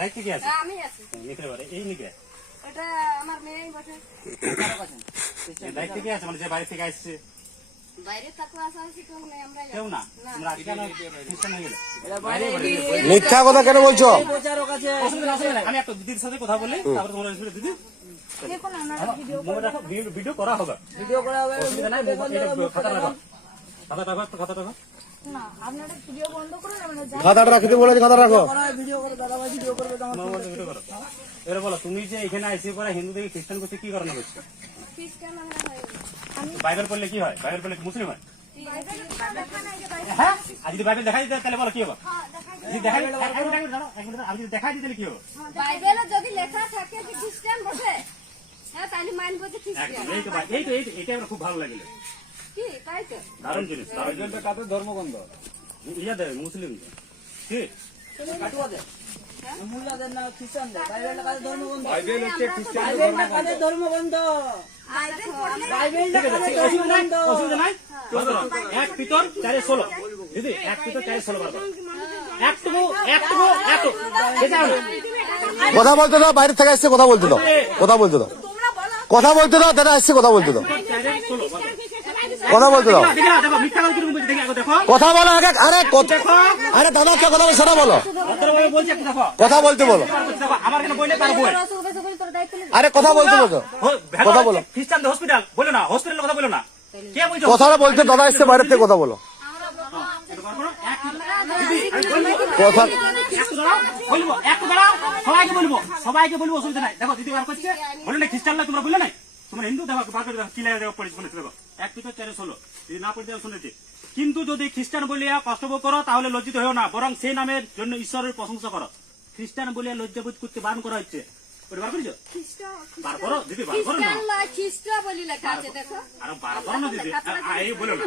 দায়িত্ব কি আছে? দায়িত্ব কি আছে মানে যে বাইরে থেকে আসছে মিথ্যা কথা কেন বলছো? আমি একটা দিদির সাথে কথা বলি, তারপরে তোমার দিদি ভিডিও করা হবে, খাতাটা রাখতে বলেছে, খাতা রাখো। এবার বলো, তুমি যে এখানে আইসি পরে হিন্দু থেকে খ্রিস্টান করতে কি কারণে করছো? বাইবেল পড়লে কি হয়? বাইবেল পড়লে মুসলিম হয়? হ্যাঁ, আর যদি বাইবেল দেখাই দিতে তাহলে বলো কি হবে? যদি দেখাই আমি যদি দেখাই দিই তাহলে কি হবে? বাইবেলে যদি লেখা থাকে যে খ্রিস্টান বসে, হ্যাঁ তাহলে মানবো যে খ্রিস্টান। এইটা আমার খুব ভালো লাগলো, কি তাই তো দারুণ জিনিস। বাইবেলটা কাদের ধর্মগ্রন্থ? ইয়াদের মুসলিম কি বাইবেল হচ্ছে খ্রিস্টান ধর্মগ্রন্থ। অসুবিধা নাই। এক পিতর 4:16 দিদি, এক পিতর 4:16 বার একটুকু কথা বলতে দাও, বাইরে থেকে আসছে কথা বলতে দাও, কথা বলতে দাও, কথা বলতে দাও, দাদা আসছে কথা বলতে দাও, কথা বলতে দাও, কথা বলো আগে। আরে দাদা কে কথা বলছে সেটা বলো, কথা বলতে বলো, আরে কথা বলতে বলছো, কথা বলো। খ্রিস্টান হসপিটাল বলো না, হসপিটালের কথা বলো না, কে বলছো? কথাটা বলতে দাদা আসছে বাইরে থেকে কথা বলো, কথা সবাইকে বলবো, অসুবিধা নাই। দেখো দিদি বার করছে, বলে না খ্রিস্টান তোমরা বললে নাই, তোমরা হিন্দু দেখো বার করে কি লাগে পড়েছে, দেখো 1 পিতর 4:16 যদি না পড়তে শুনেছি। কিন্তু যদি খ্রিস্টান বলিয়া কষ্টভোগ করো তাহলে লজ্জিত হও না, বরং সেই নামের জন্য ঈশ্বরের প্রশংসা করো। খ্রিস্টান বলিয়া লজ্জাবোধ করতে বারণ করা হচ্ছে। বার করেছো? বার করো দিদি, বার করো না। খ্রিস্ট বলি লেখা আছে দেখো। আরে বার করো না দিদি, এই বলো না।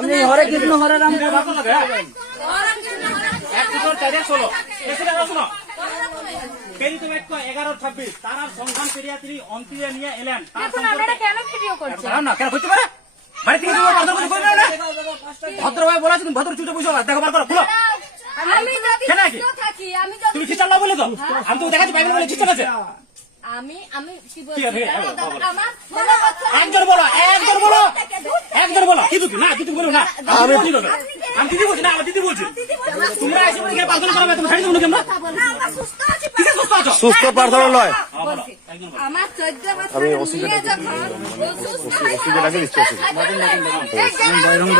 আমি হরে কৃষ্ণ হরে রাম। 1 পিতর 4:16 শোনো। প্রেরিত বাক্য 11:26 তার সন্ধান করিয়া তিনি অন্ত্যে নিয়ে এলেন। কেন ভিডিও করছো? না কেন হইতে পারে? বাড়ি থেকে ভদ্রভাবে বলা আছে, তুমি ভদ্র চুপচাপ বুঝো না। দেখো বার করো, খুলো। আমি যদি কেন কি? খ্রিস্ট থাকি, আমি তুমি যদি খ্রিস্টান না বলে তো আমি তো দেখাচ্ছি বাইবেল বলে খ্রিস্টান আছে। আমি কি ঠিক বলছি আছে, আমার 16 বছর একজন বলো কি দুঃখ না, দিদি বলো না, আমি দিদি বলছি না, আমার দিদি বলছি। তোমরা এসে বলে গিয়ে প্রার্থনা করাবে, তুমি ছাড়ি দেবো নাকি আমরা? আমরা সুস্থ আছি। ঠিক আছে, সুস্থ আছো? সুস্থ প্রার্থনা নয়। আমার 14 বছর আমি নিয়ে অসুবিধা যখন অসুস্থ অসুবিধা লাগে নিশ্চয়ই। হয়ে